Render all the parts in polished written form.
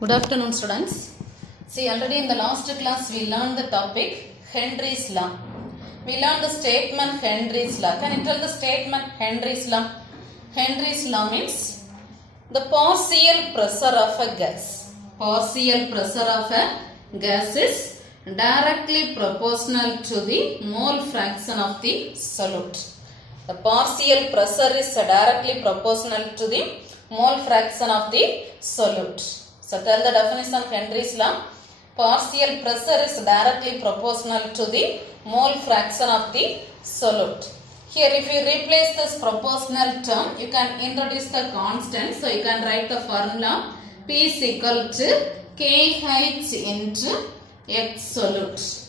Good afternoon, students. See, already in the last class we learned the topic Henry's law. We learned the statement Henry's law. Can you tell the statement Henry's law? Henry's law means the partial pressure of a gas. Partial pressure of a gas is directly proportional to the mole fraction of the solute. The partial pressure is directly proportional to the mole fraction of the solute. So tell the definition of Henry's law. Partial pressure is directly proportional to the mole fraction of the solute. Here if you replace this proportional term, you can introduce the constant. So you can write the formula P is equal to KH into X solute.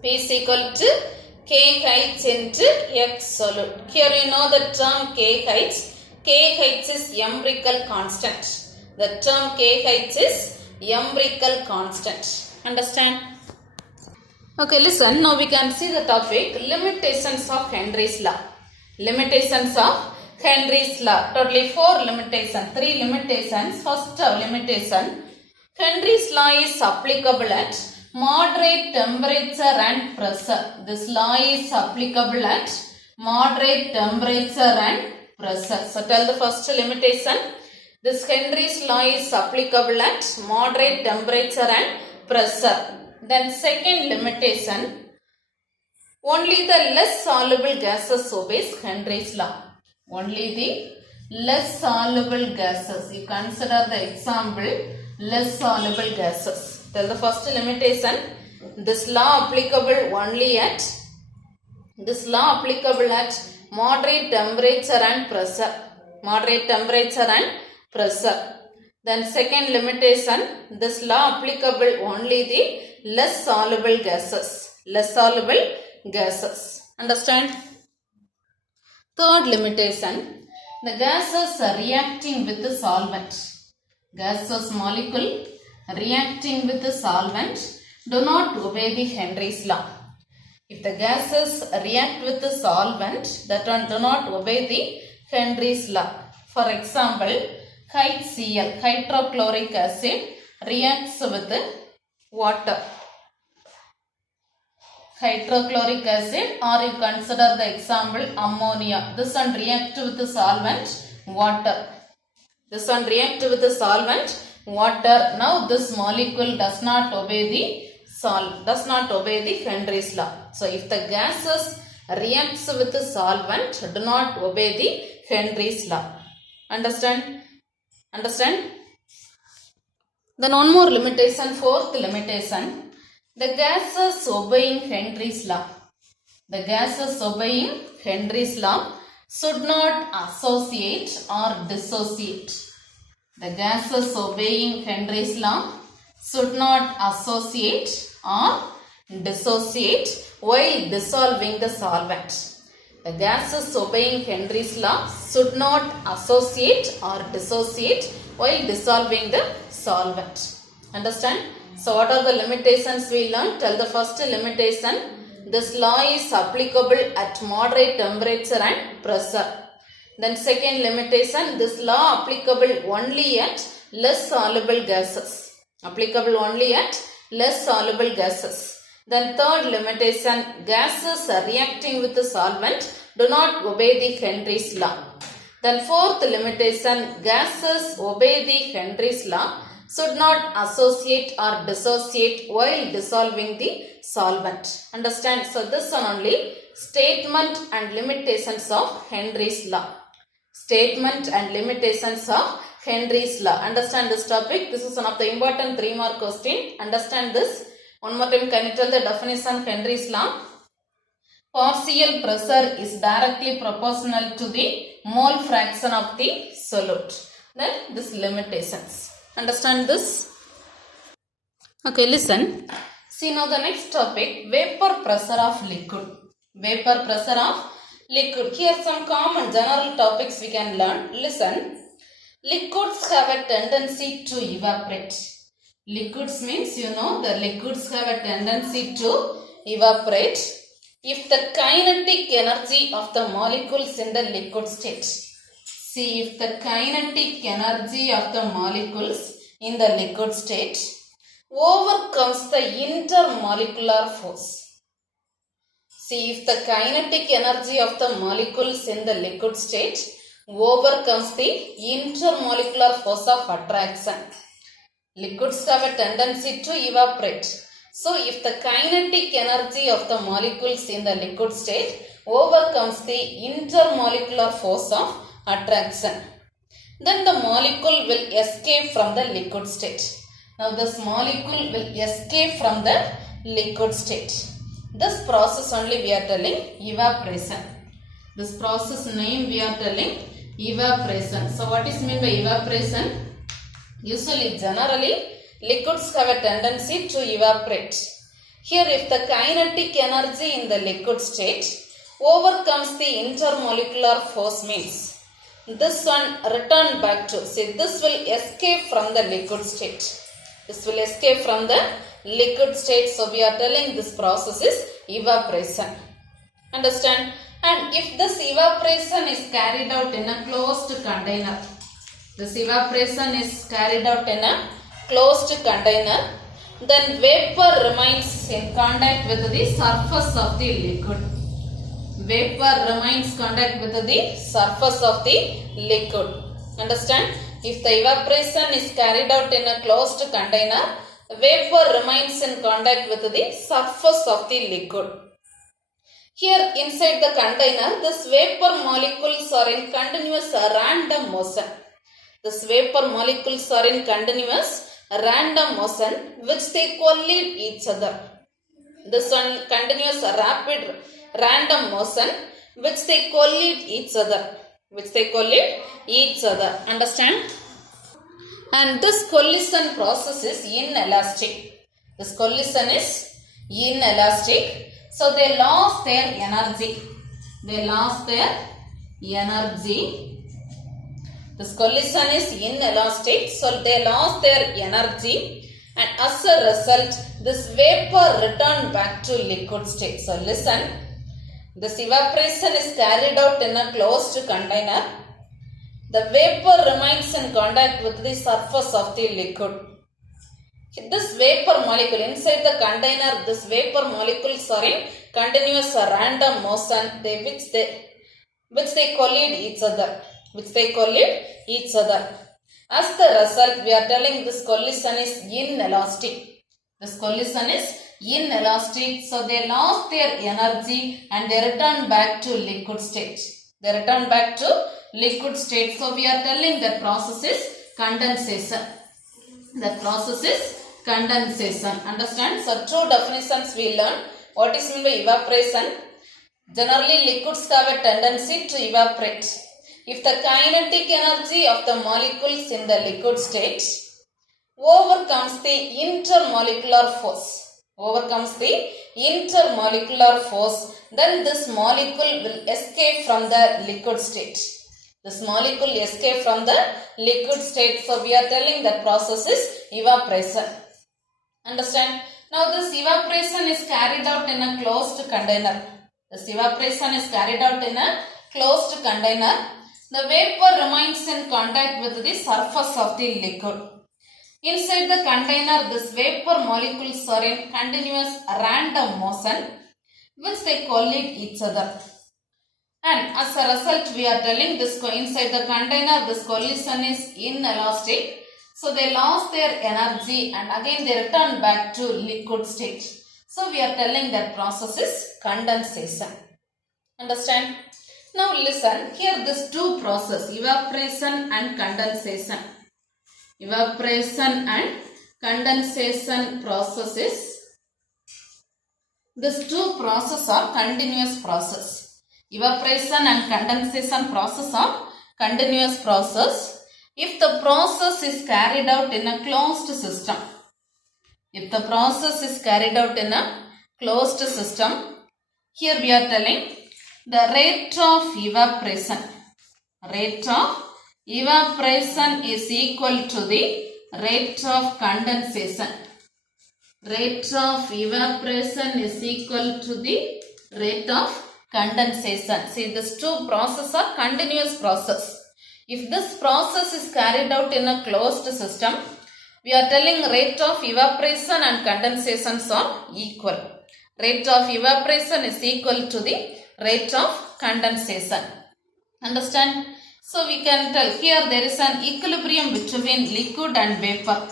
P is equal to KH into X solute. Here you know the term KH. KH is empirical constant. The term KH is empirical constant. Understand? Okay, listen. Now we can see the topic limitations of Henry's law. Limitations of Henry's law. Totally 4 limitations. 3 limitations. First limitation. Henry's law is applicable at moderate temperature and pressure. This law is applicable at moderate temperature and pressure. So tell the first limitation. This Henry's law is applicable at moderate temperature and pressure. Then second limitation, only the less soluble gases obeys Henry's law. Only the less soluble gases. You consider the example less soluble gases. Tell the first limitation. This law applicable only at moderate temperature and pressure. Moderate temperature and pressure. Then second limitation, this law applicable only the less soluble gases. Less soluble gases. Understand? Third limitation, the gases are reacting with the solvent. Gaseous molecule reacting with the solvent do not obey the Henry's law. If the gases react with the solvent, that one do not obey the Henry's law. For example, HCl, hydrochloric acid, reacts with the water. Hydrochloric acid, or you consider the example ammonia. This one reacts with the solvent water. This one reacts with the solvent water. Now this molecule does not obey the Henry's law. So if the gases reacts with the solvent, do not obey the Henry's law. Understand? Then one more limitation, fourth limitation. The gases obeying Henry's law. The gases obeying Henry's law should not associate or dissociate. The gases obeying Henry's law should not associate or dissociate while dissolving the solvent. The gases obeying Henry's law should not associate or dissociate while dissolving the solvent. Understand? So what are the limitations we learned? Tell the first limitation. This law is applicable at moderate temperature and pressure. Then second limitation. This law applicable only at less soluble gases. Applicable only at less soluble gases. Then third limitation, gases are reacting with the solvent do not obey the Henry's law. Then fourth limitation, gases obey the Henry's law should not associate or dissociate while dissolving the solvent. Understand? So this one only statement and limitations of Henry's law. Statement and limitations of Henry's law. Understand this topic? This is one of the important 3-mark question. Understand this? One more time, can you tell the definition of Henry's law? Partial pressure is directly proportional to the mole fraction of the solute. Then this limitations. Understand this? Okay, listen. See now the next topic, vapor pressure of liquid. Vapor pressure of liquid. Here some common general topics we can learn. Listen. Liquids have a tendency to evaporate. Liquids means the liquids have a tendency to evaporate if the kinetic energy of the molecules in the liquid state. See, if the kinetic energy of the molecules in the liquid state overcomes the intermolecular force. See, if the kinetic energy of the molecules in the liquid state overcomes the intermolecular force of attraction, liquids have a tendency to evaporate. So, if the kinetic energy of the molecules in the liquid state overcomes the intermolecular force of attraction, then the molecule will escape from the liquid state. Now, this molecule will escape from the liquid state. This process only we are telling evaporation. This process name we are telling evaporation. So, what is meant by evaporation? Usually, generally, liquids have a tendency to evaporate. Here, if the kinetic energy in the liquid state overcomes the intermolecular force, means this one return back to, see, this will escape from the liquid state. This will escape from the liquid state. So, we are telling this process is evaporation. Understand? And if this evaporation is carried out in a closed container, this evaporation is carried out in a closed container, then vapor remains in contact with the surface of the liquid. Vapor remains contact with the surface of the liquid. Understand? If the evaporation is carried out in a closed container, vapor remains in contact with the surface of the liquid. Here inside the container, this vapor molecules are in continuous random motion. This vapor molecules are in continuous random motion which they collide each other. This one continuous rapid random motion which they collide each other. Understand? And this collision process is inelastic. This collision is inelastic. So they lost their energy. This collision is inelastic. So they lost their energy, and as a result, this vapor returned back to liquid state. So listen, this evaporation is carried out in a closed container. The vapor remains in contact with the surface of the liquid. This vapor molecule inside the container, this vapor molecules are in continuous random motion which they collide each other. As the result, we are telling this collision is inelastic. So they lost their energy and they returned back to liquid state. So we are telling that process is condensation. Understand? So two definitions we learn. What is meant by evaporation? Generally, liquids have a tendency to evaporate. If the kinetic energy of the molecules in the liquid state overcomes the intermolecular force, then this molecule will escape from the liquid state. So we are telling that process is evaporation. Understand? Now this evaporation is carried out in a closed container. The vapor remains in contact with the surface of the liquid. Inside the container, this vapor molecules are in continuous random motion which they collide each other. And as a result, we are telling this inside the container, this collision is inelastic. So they lost their energy and again they return back to liquid state. So we are telling that process is condensation. Understand? Now listen, here this two process, evaporation and condensation. Processes. These two processes are continuous process. Evaporation and condensation process are continuous process if the process is carried out in a closed system. Here we are telling the rate of evaporation. Is equal to the rate of condensation. Rate of evaporation is equal to the rate of condensation. See, these two processes are continuous process. If this process is carried out in a closed system, We are telling rate of evaporation and condensations are equal. Rate of evaporation is equal to the rate of condensation. Understand? So we can tell here there is an equilibrium between liquid and vapor.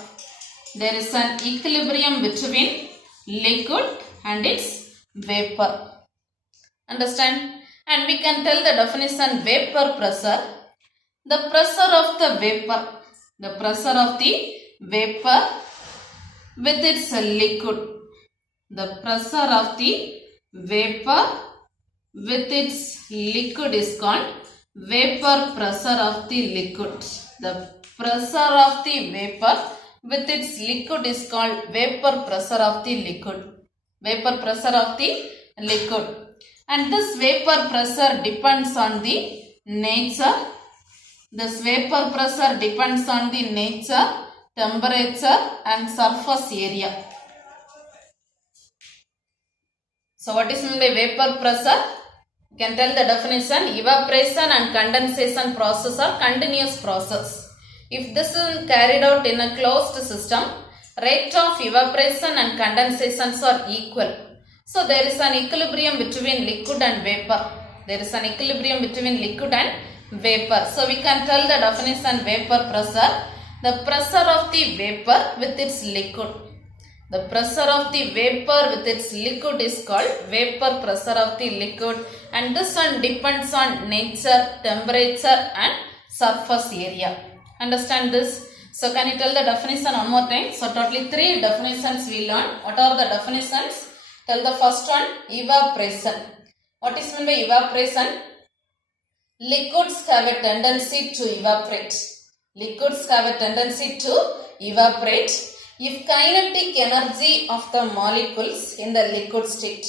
There is an equilibrium between liquid and its vapor. Understand? And we can tell the definition vapor pressure. The pressure of the vapor. The pressure of the vapor with its liquid. The pressure of the vapor with its liquid is called vapor pressure of the liquid. The pressure of the vapor with its liquid is called vapor pressure of the liquid. Vapor pressure of the liquid. And this vapor pressure depends on the nature. This vapor pressure depends on the nature, temperature and surface area. So what is meant by vapor pressure? You can tell the definition. Evaporation and condensation process are continuous process. If this is carried out in a closed system, rate of evaporation and condensations are equal. So there is an equilibrium between liquid and vapor. There is an equilibrium between liquid and vapor. So we can tell the definition vapor pressure. The pressure of the vapor with its liquid. The pressure of the vapor with its liquid is called vapor pressure of the liquid, and this one depends on nature, temperature and surface area. Understand this? So can you tell the definition one more time? So totally 3 definitions we learned. What are the definitions? Tell the first one, evaporation. What is meant by evaporation? Liquids have a tendency to evaporate. Liquids have a tendency to evaporate if kinetic energy of the molecules in the liquid state.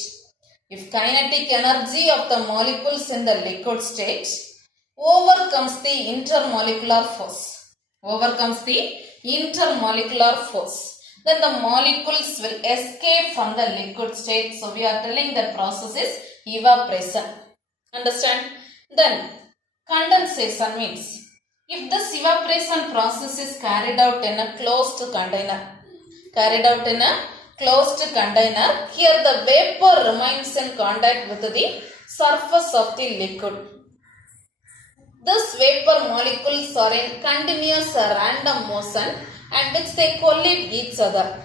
If kinetic energy of the molecules in the liquid state overcomes the intermolecular force. Overcomes the intermolecular force. Then the molecules will escape from the liquid state. So we are telling that process is evaporation. Understand? Then condensation means if this evaporation process is carried out in a closed container. Carried out in a closed container. Here the vapor remains in contact with the surface of the liquid. This vapor molecules are in continuous random motion and which they collide each other.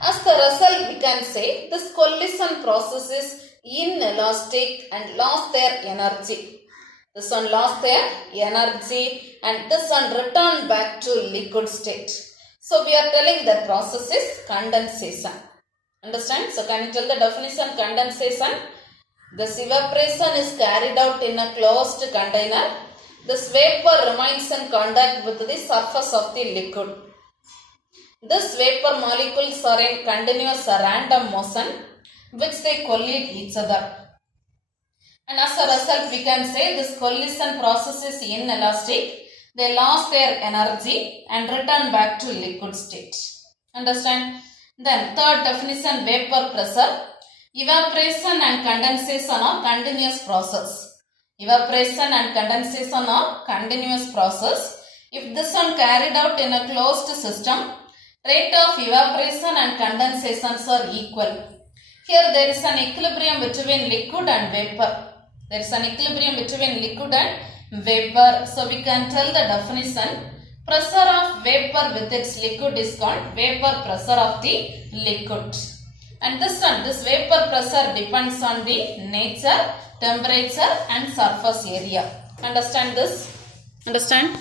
As the result we can say this collision process is inelastic and lost their energy. This one lost their energy and this one returned back to liquid state. So we are telling that process is condensation. Understand? So can you tell the definition condensation? This evaporation is carried out in a closed container. This vapor remains in contact with the surface of the liquid. This vapor molecules are in continuous random motion which they collide each other. And as a result we can say this collision process is inelastic. They lost their energy and return back to liquid state. Understand? Then third definition vapor pressure. Evaporation and condensation are continuous process. Evaporation and condensation are continuous process. If this one carried out in a closed system, rate of evaporation and condensations are equal. Here there is an equilibrium between liquid and vapor. There is an equilibrium between liquid and vapor. So we can tell the definition. Pressure of vapor with its liquid is called vapor pressure of the liquid. And this one, this vapor pressure depends on the nature, temperature and surface area. Understand this? Understand?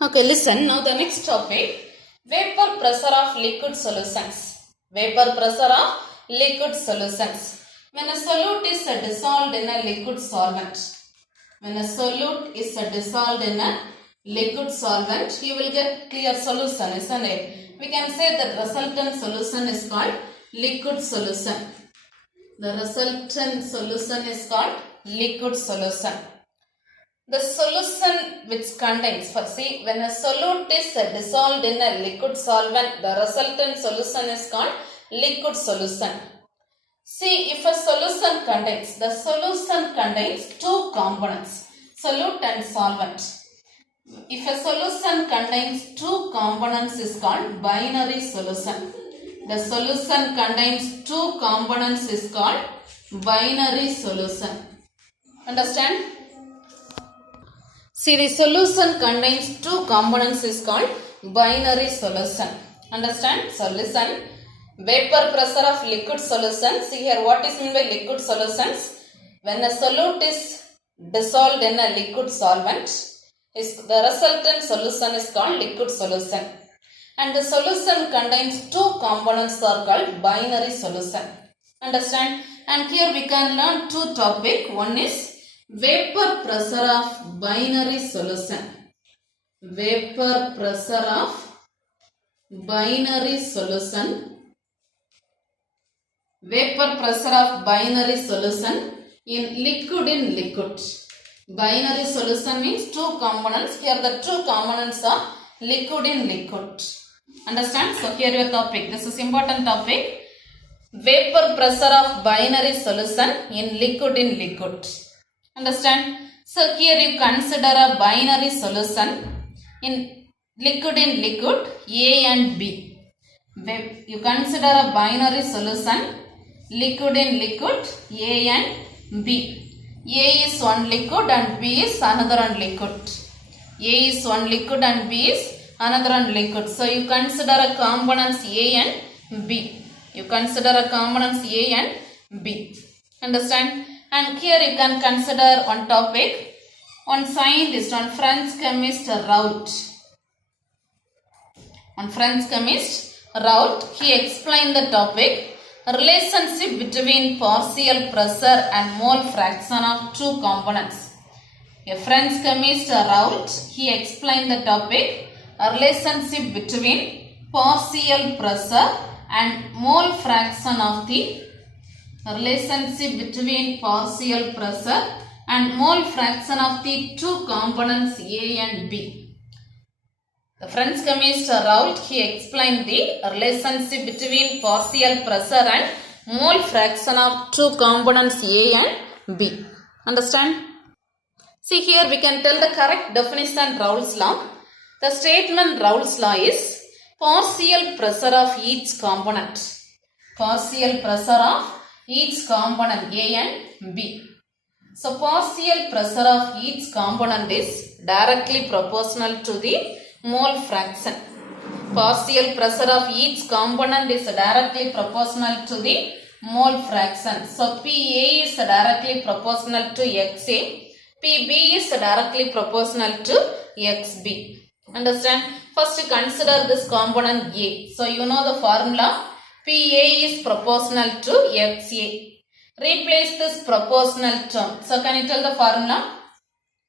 Okay, listen. Now the next topic. Vapor pressure of liquid solutions. Vapor pressure of liquid solutions. When a solute is dissolved in a liquid solvent. When a solute is dissolved in a liquid solvent, you will get clear solution, isn't it? We can say that resultant solution is called liquid solution. The resultant solution is called liquid solution. The solution which contains, see, when a solute is dissolved in a liquid solvent, the resultant solution is called liquid solution. See, if a solution contains, the solution contains two components, solute and solvent. If a solution contains two components is called binary solution. The solution contains two components is called binary solution. Understand? See, the solution contains two components is called binary solution. Understand? Solution. Vapor pressure of liquid solution. See here, what is meant by liquid solutions? When a solute is dissolved in a liquid solvent, the resultant solution is called liquid solution. And the solution contains two components are called binary solution. Understand? And here we can learn two topics. One is vapor pressure of binary solution. Vapor pressure of binary solution. Vapor pressure of binary solution in liquid. Binary solution means two components. Here the two components are liquid in liquid. Understand? So here your topic. This is important topic. Vapor pressure of binary solution in liquid. Understand? So here you consider a binary solution in liquid, A and B. You consider a binary solution liquid, A and B. A is one liquid and B is another one liquid. A is one liquid and B is another one liquid. So you consider a components A and B. You consider a components A and B. Understand? And here you can consider one topic. One scientist, one French chemist Raoult. One French chemist Raoult, he explained the topic. Relationship between partial pressure and mole fraction of two components. A French chemist Raoult, he explained the topic. A relationship between partial pressure and mole fraction of the two components A and B. The French chemist Raoult, he explained the relationship between partial pressure and mole fraction of two components A and B. Understand? See here we can tell the correct definition Raoult's law. The statement Raoult's law is partial pressure of each component. Partial pressure of each component A and B. So partial pressure of each component is directly proportional to the mole fraction. Partial pressure of each component is directly proportional to the mole fraction. So PA is directly proportional to XA. PB is directly proportional to XB. Understand? First consider this component A. So you know the formula. PA is proportional to XA. Replace this proportional term. So can you tell the formula?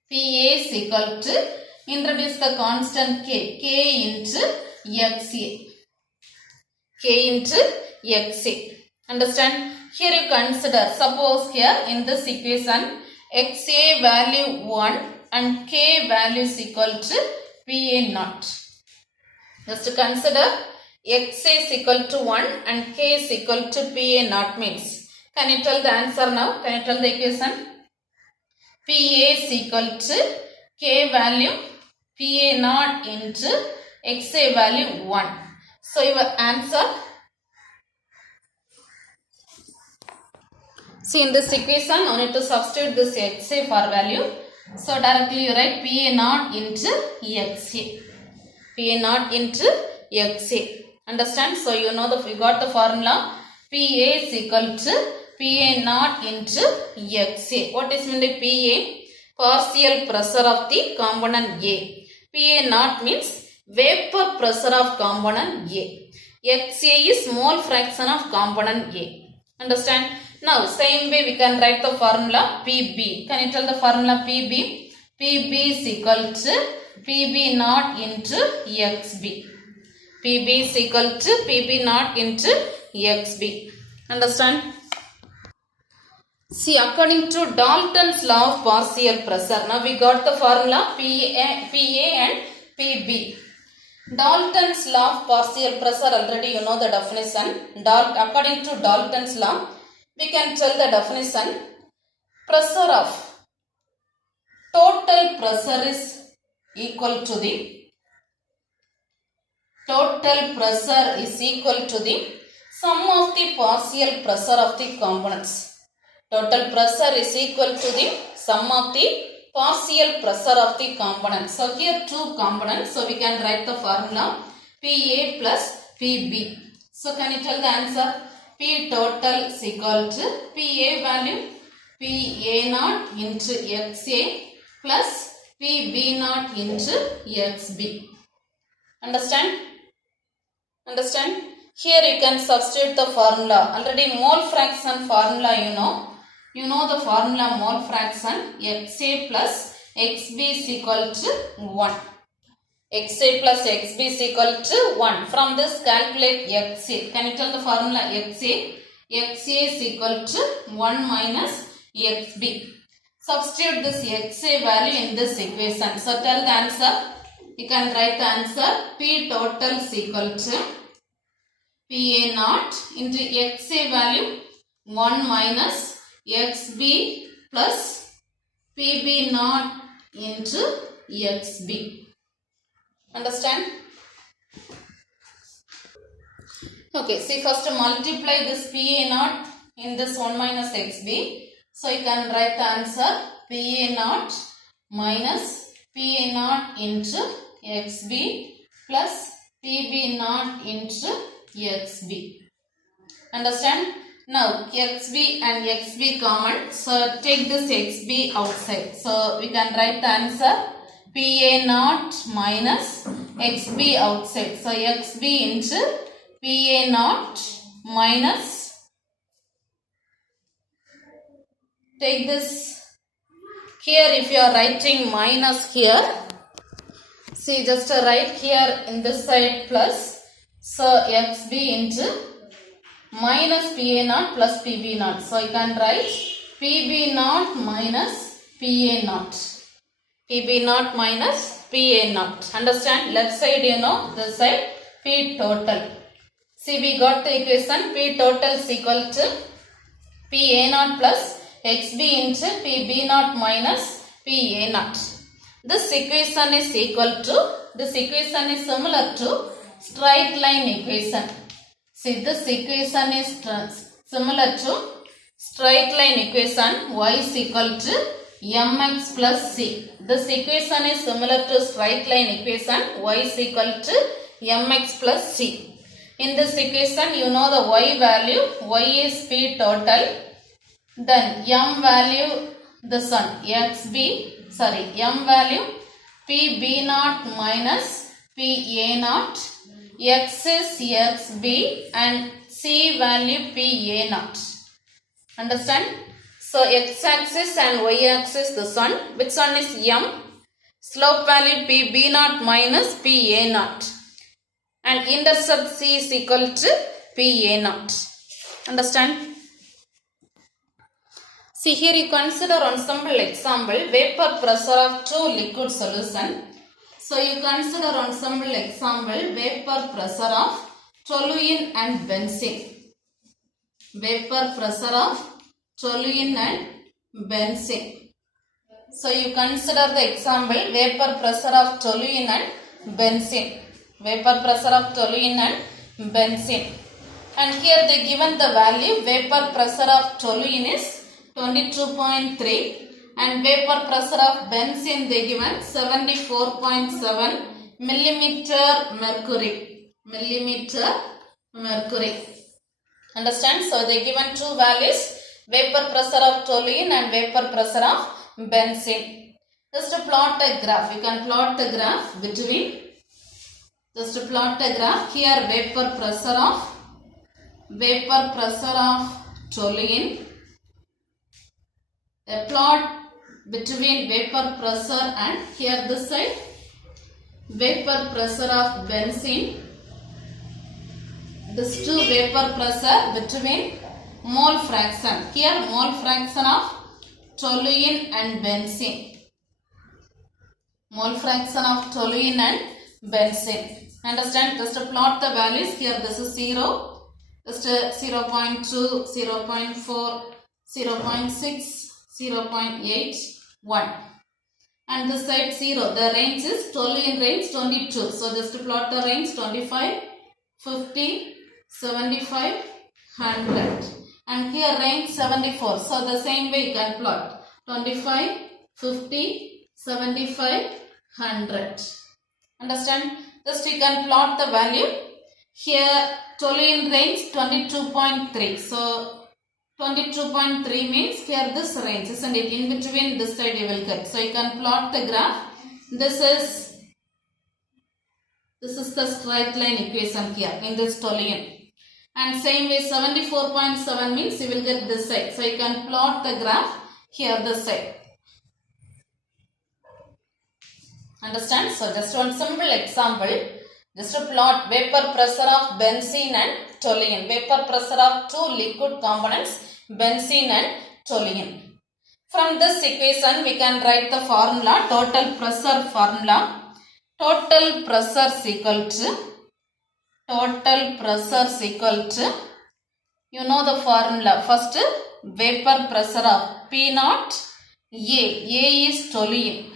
PA is equal to, introduce the constant K into XA. K into XA. Understand? Here you consider, suppose here in this equation, XA value 1 and K value is equal to PA naught. Just consider XA is equal to 1 and K is equal to PA naught means. Can you tell the answer now? Can you tell the equation? PA is equal to K value PA naught into XA value 1. So your answer, see in this equation, you need to substitute this XA for value. So directly you write PA naught into XA. PA naught into XA. Understand? So you know you got the formula. PA is equal to PA naught into XA. What is meant by PA? Partial pressure of the component A. PA naught means vapor pressure of component A. XA is mole fraction of component A. Understand? Now same way we can write the formula PB. Can you tell the formula PB? PB is equal to PB naught into XB. PB is equal to PB naught into XB. Understand? See, according to Dalton's law of partial pressure, now we got the formula PA and PB. Dalton's law of partial pressure, already you know the definition. According to Dalton's law, we can tell the definition. Pressure of, total pressure is equal to the total pressure is equal to the sum of the partial pressure of the components. Total pressure is equal to the sum of the partial pressure of the components. So here two components. So we can write the formula PA plus PB. So can you tell the answer? P total is equal to PA value PA naught into XA plus PB naught into XB. Understand? Understand? Here you can substitute the formula. Already mole fraction formula you know. You know the formula mole fraction XA plus XB is equal to 1. XA plus XB is equal to 1. From this calculate XA. Can you tell the formula XA? XA is equal to 1 minus XB. Substitute this XA value in this equation. So tell the answer. You can write the answer. P total is equal to PA naught into XA value 1 minus XB plus PB naught into XB. Understand? Okay, see first multiply this PA naught in this 1 minus XB. So you can write the answer PA naught minus PA naught into XB plus PB naught into XB. Understand? Now XB and XB common. So take this XB outside. So we can write the answer PA naught minus XB outside. So XB into PA naught minus, take this here. If you are writing minus here, see just write here in this side plus. So XB into minus PA naught plus PB naught. So you can write PB naught minus PA naught. PB naught minus PA naught. Understand? Left side you know, this side P total. See we got the equation P total is equal to PA naught plus XB into PB naught minus PA naught. This equation is equal to, this equation is similar to straight line equation. See this equation is similar to straight line equation y is equal to mx plus c. This equation is similar to straight line equation y is equal to mx plus c. In this equation you know the y value, y is P total, then m value this one xb, sorry m value PB naught minus PA naught, x is xb and c value PA naught. Understand? So x axis and y axis this one, which one is m, slope value PB naught minus PA naught, and intercept c is equal to PA naught. Understand? See here you consider on simple example vapor pressure of two liquid solution. So you consider on simple example vapor pressure of toluene and benzene. Vapor pressure of toluene and benzene. So you consider the example vapor pressure of toluene and benzene. Vapor pressure of toluene and benzene. And here they given the value vapor pressure of toluene is 22.3 and vapor pressure of benzene they given 74.7 millimeter mercury. Understand? So they given two values, vapor pressure of toluene and vapor pressure of benzene. Just to plot a graph, you can plot the graph between, just to plot the graph here vapor pressure of toluene, a plot between vapor pressure and here this side vapor pressure of benzene. This two vapor pressure between mole fraction. Here mole fraction of toluene and benzene. Mole fraction of toluene and benzene. Understand? Just to plot the values here. This is 0. Just 0.2, 0.4, 0.6, 0.8, 1. and this side 0. The range is Toluene range 22. So just to plot the range 25, 50, 75, 100. And here range 74. So the same way you can plot 25, 50, 75, 100. Understand? Just you can plot the value. Here Toluene range 22.3. So 22.3 means here this range, isn't it? In between this side you will get. So you can plot the graph. This is the straight line equation here in this Toluene. And same way 74.7 means you will get this side. So you can plot the graph here this side. Understand? So just one simple example. Just to plot vapor pressure of benzene and toluene. Vapor pressure of two liquid components, benzene and toluene. From this equation we can write the formula, total pressure formula. Total pressure is equal to, you know the formula. First, vapor pressure of P naught A is toluene,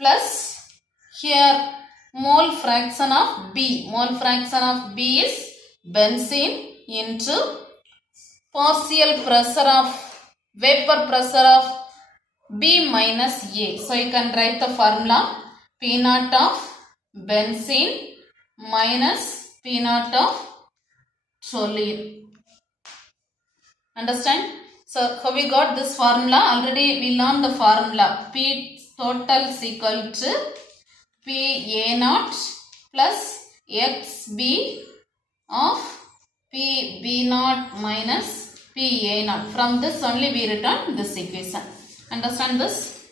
plus here mole fraction of B. Mole fraction of B is benzene into partial pressure of vapor pressure of B minus A. So you can write the formula P naught of benzene minus P naught of toluene. Understand? So how we got this formula? Already we learned the formula. P total is equal to P A naught plus XB of P B naught minus P A naught. From this only we return this equation. Understand this?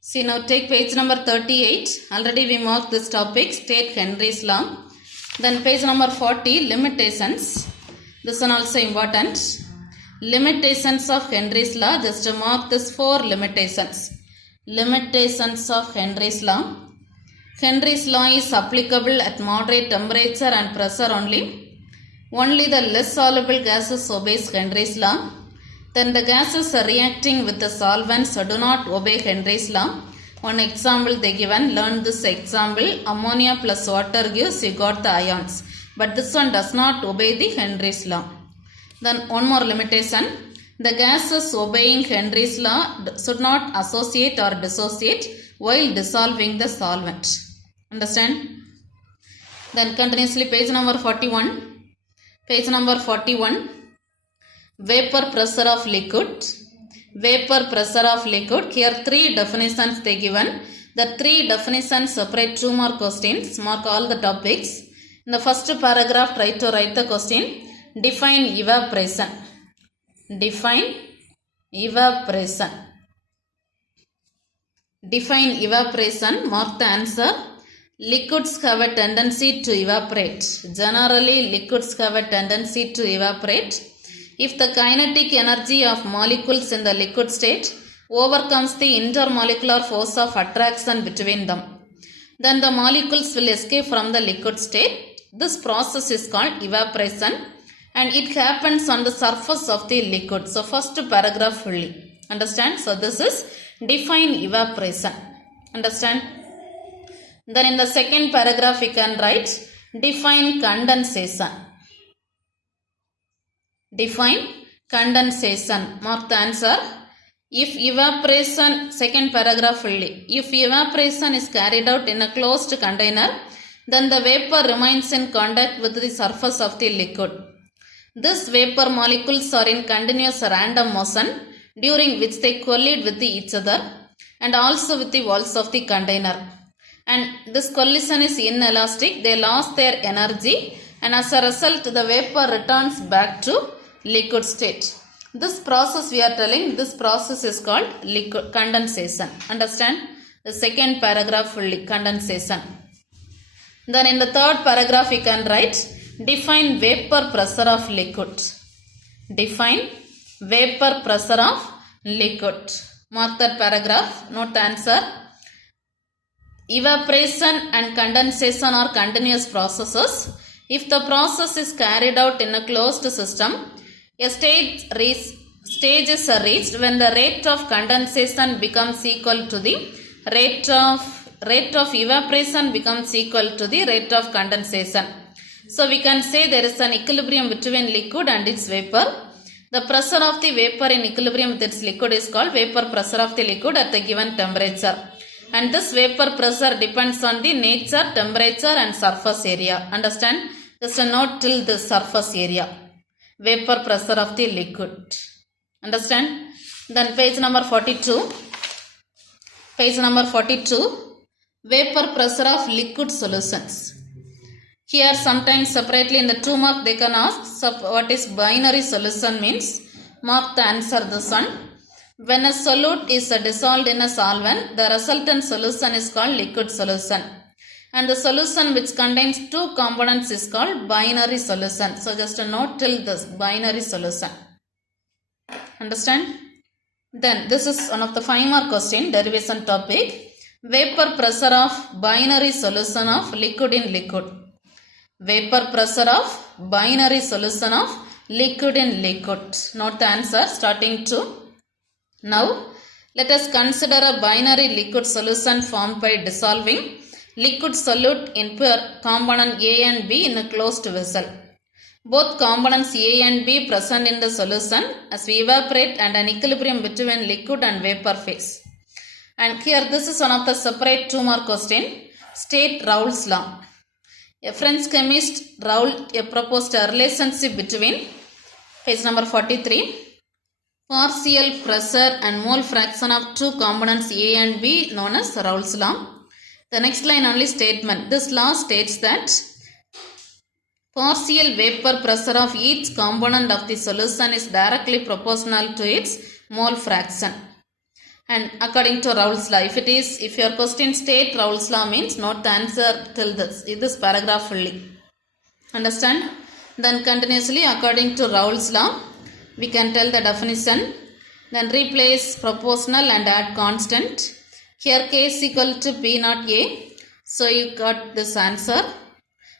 See, now take page number 38. Already we marked this topic, state Henry's law. Then page number 40, limitations. This one also important. Limitations of Henry's law. Just to mark this 4 limitations. Limitations of Henry's law. Henry's law is applicable at moderate temperature and pressure only. Only the less soluble gases obeys Henry's law. Then the gases are reacting with the solvents do not obey Henry's law. One example they given, learn this example. Ammonia plus water gives, you got the ions. But this one does not obey the Henry's law. Then one more limitation. The gases obeying Henry's law should not associate or dissociate while dissolving the solvent. Understand? Then continuously page number 41. Page number 41. Vapor pressure of liquid. Vapor pressure of liquid. Here 3 definitions they given. The 3 definitions separate 2 more questions. Mark all the topics. In the first paragraph try to write the question. Define evaporation. Define evaporation. Define evaporation. Mark the answer. Liquids have a tendency to evaporate. Generally liquids have a tendency to evaporate. If the kinetic energy of molecules in the liquid state overcomes the intermolecular force of attraction between them, then the molecules will escape from the liquid state. This process is called evaporation and it happens on the surface of the liquid. So first paragraph fully. Understand? So this is define evaporation. Understand? Then in the second paragraph we can write define condensation. Define condensation. Mark the answer. If evaporation, second paragraph fully. If evaporation is carried out in a closed container, then the vapor remains in contact with the surface of the liquid. These vapor molecules are in continuous random motion during which they collide with each other and also with the walls of the container. And this collision is inelastic. They lost their energy and as a result the vapor returns back to liquid state. This process we are telling, this process is called liquid condensation. Understand? The second paragraph fully, condensation. Then in the third paragraph we can write define vapor pressure of liquid. Define vapor pressure of liquid. Mark that paragraph. Note the answer. Evaporation and condensation are continuous processes. If the process is carried out in a closed system, a stage is reached when the rate of condensation becomes equal to the rate of evaporation becomes equal to the rate of condensation. So we can say there is an equilibrium between liquid and its vapor. The pressure of the vapor in equilibrium with its liquid is called vapor pressure of the liquid at the given temperature. And this vapor pressure depends on the nature, temperature and surface area. Understand? Just a note till the surface area. Vapor pressure of the liquid. Understand? Then page number 42. Page number 42. Vapor pressure of liquid solutions. Here sometimes separately in the 2 mark they can ask what is binary solution means. Mark the answer this one. When a solute is dissolved in a solvent, the resultant solution is called liquid solution. And the solution which contains 2 components is called binary solution. So just a note till this binary solution. Understand? Then this is one of the 5 mark question, derivation topic. Vapor pressure of binary solution of liquid in liquid. Vapor pressure of binary solution of liquid in liquid. Note the answer starting to. Now let us consider a binary liquid solution formed by dissolving liquid solute in pure component A and B in a closed vessel. Both components A and B present in the solution as we evaporate and an equilibrium between liquid and vapor phase. And here this is one of the separate 2 mark question. State Raoult's law. A French chemist Raoult proposed a relationship between, page number 43, partial pressure and mole fraction of 2 components A and B known as Raoult's law. The next line only statement. This law states that partial vapor pressure of each component of the solution is directly proportional to its mole fraction. And according to Raoult's law, if your question state Raoult's law means note the answer till this paragraph fully. Understand? Then continuously according to Raoult's law, we can tell the definition. Then replace proportional and add constant. Here k is equal to P naught A. So you got this answer.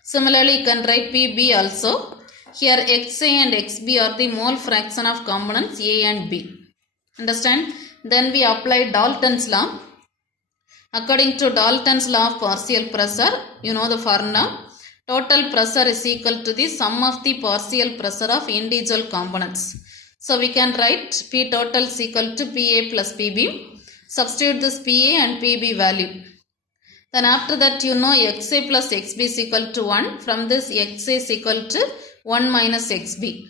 Similarly, you can write PB also. Here XA and XB are the mole fraction of components A and B. Understand? Then we apply Dalton's law. According to Dalton's law of partial pressure, you know the formula. Total pressure is equal to the sum of the partial pressure of individual components. So we can write P total is equal to PA plus PB. Substitute this PA and PB value. Then after that you know XA plus XB is equal to 1. From this XA is equal to 1 minus XB.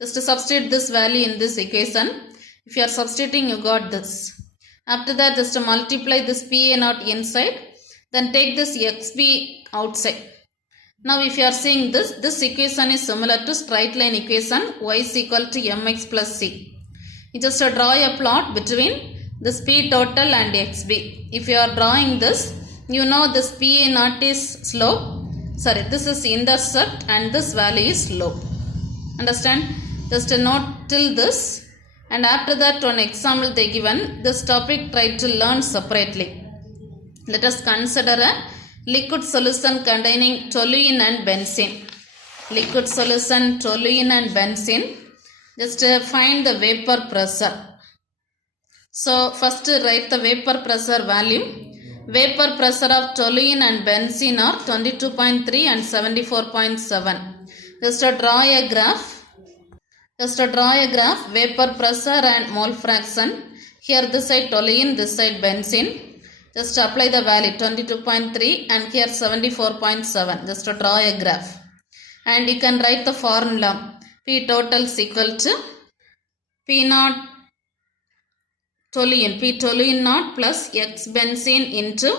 Just to substitute this value in this equation. If you are substituting, you got this. After that, just to multiply this PA naught inside, then take this XB outside. Now, if you are seeing this equation is similar to straight line equation y is equal to mx plus c. You just draw a plot between this P total and XB. If you are drawing this, you know this PA naught is slope. Sorry, this is intercept and this value is slope. Understand? Just a note till this. And after that one example they given, this topic try to learn separately. Let us consider a liquid solution containing toluene and benzene. Liquid solution, toluene and benzene. Just find the vapor pressure. So first write the vapor pressure value. Vapor pressure of toluene and benzene are 22.3 and 74.7. Just draw a graph. Vapor pressure and mole fraction. Here this side toluene, this side benzene. Just apply the value 22.3 and here 74.7. Just draw a graph. And you can write the formula. P total is equal to P naught toluene. P toluene naught plus X benzene into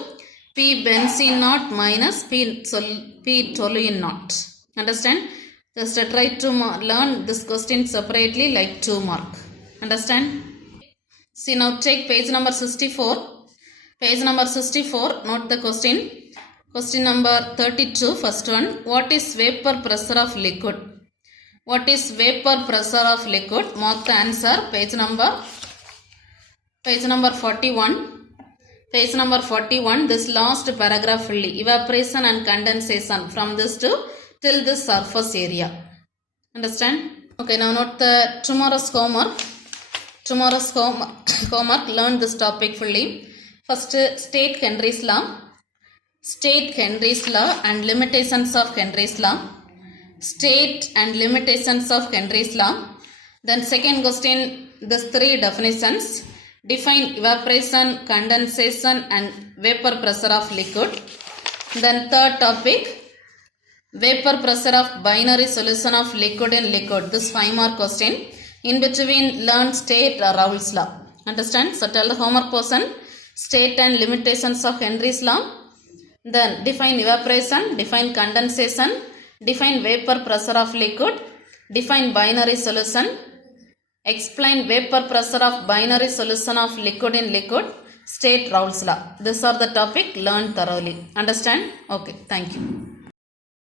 P benzene naught minus P toluene naught. Understand? Just try to learn this question separately like 2 mark. Understand? See now take page number 64. Page number 64, note the question. Question number 32, first one. What is vapor pressure of liquid? What is vapor pressure of liquid? Mark the answer. Page number 41. Page number 41, this last paragraph fully. Evaporation and condensation from this to till this surface area. Understand? Okay, now note the tomorrow's homework. Tomorrow's homework, learn this topic fully. First, state Henry's law. State Henry's law and limitations of Henry's law. State and limitations of Henry's law. Then second question, these three definitions. Define evaporation, condensation and vapor pressure of liquid. Then third topic, vapor pressure of binary solution of liquid in liquid. This 5 mark question. In between, learn state or Raoult's law. Understand? So tell the homework person, state and limitations of Henry's law. Then define evaporation, define condensation, define vapor pressure of liquid, define binary solution, explain vapor pressure of binary solution of liquid in liquid, state Raoult's law. These are the topic, learn thoroughly. Understand? Okay, thank you.